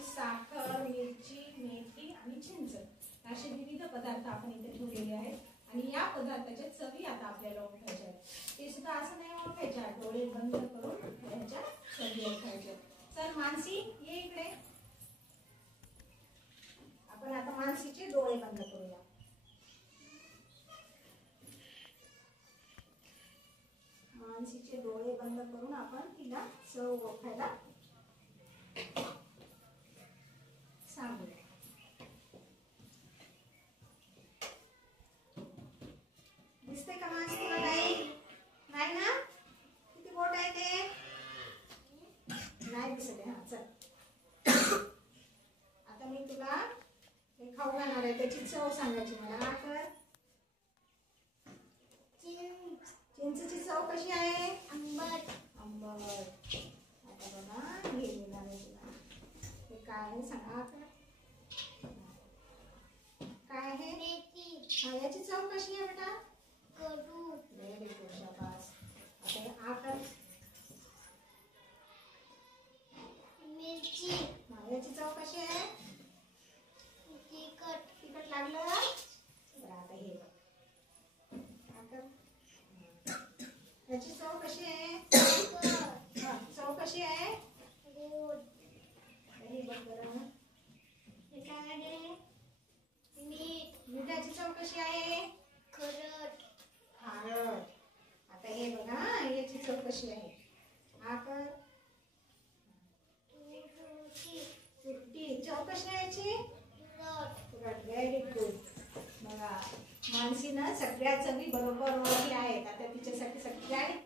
मीठ, साखर, मिरची, मेथी आणि चिंच असे विविध पदार्थ आपण इथे ठेवलेले आहेत आणि या पदार्थाच्या चवी आता आपल्याला ओळखायच्या आहेत. ते सुद्धा असं नाही ओळखायच्या, डोळे बंद करून याच्या चवी ओळखायच्या. तर मानसी ये इकडे. आपण आता मानसीचे डोळे बंद करूया. मानसीचे डोळे बंद करून आपण तिला चव ओळखायला सांगूया. दिसते का मानसी तुला? नाही ना? किती बोट आहे ते? नाही दिसत आहे. हा चल, आता मी तुला हे खाऊ घालणार आहे, त्याची चव सांगायची मला. हा कर. चिंचची चव कशी आहे? आंबट. आंबट. आता बघा हे घेणार आहे तुला. हे काय आहे सांगा. काय आहे? मेथी. हा, याची चव कशी आहे बेटा? कडू. व्हेरी गुड, शाबास. आता हे आकर. मिरची. हा, याची चव कशी आहे? तिखट. तिखट लागलं? बरं, आता हे आकर. याची चव कशी आहे? हा, चव कशी आहे? गोड. Very good. बरं, हे काय आहे? मीठ. मिठाची चव कशी आहे? खारट. खारट. आता हे बघा याची चव कशी आहे? आकर. सुट्टी. चव कशी आहे याची? तुरट. Very good. बघा मानसीनं सगळ्या चवी बरोबर ओळखल्या आहेत. आता तिच्यासाठी सगळ्यात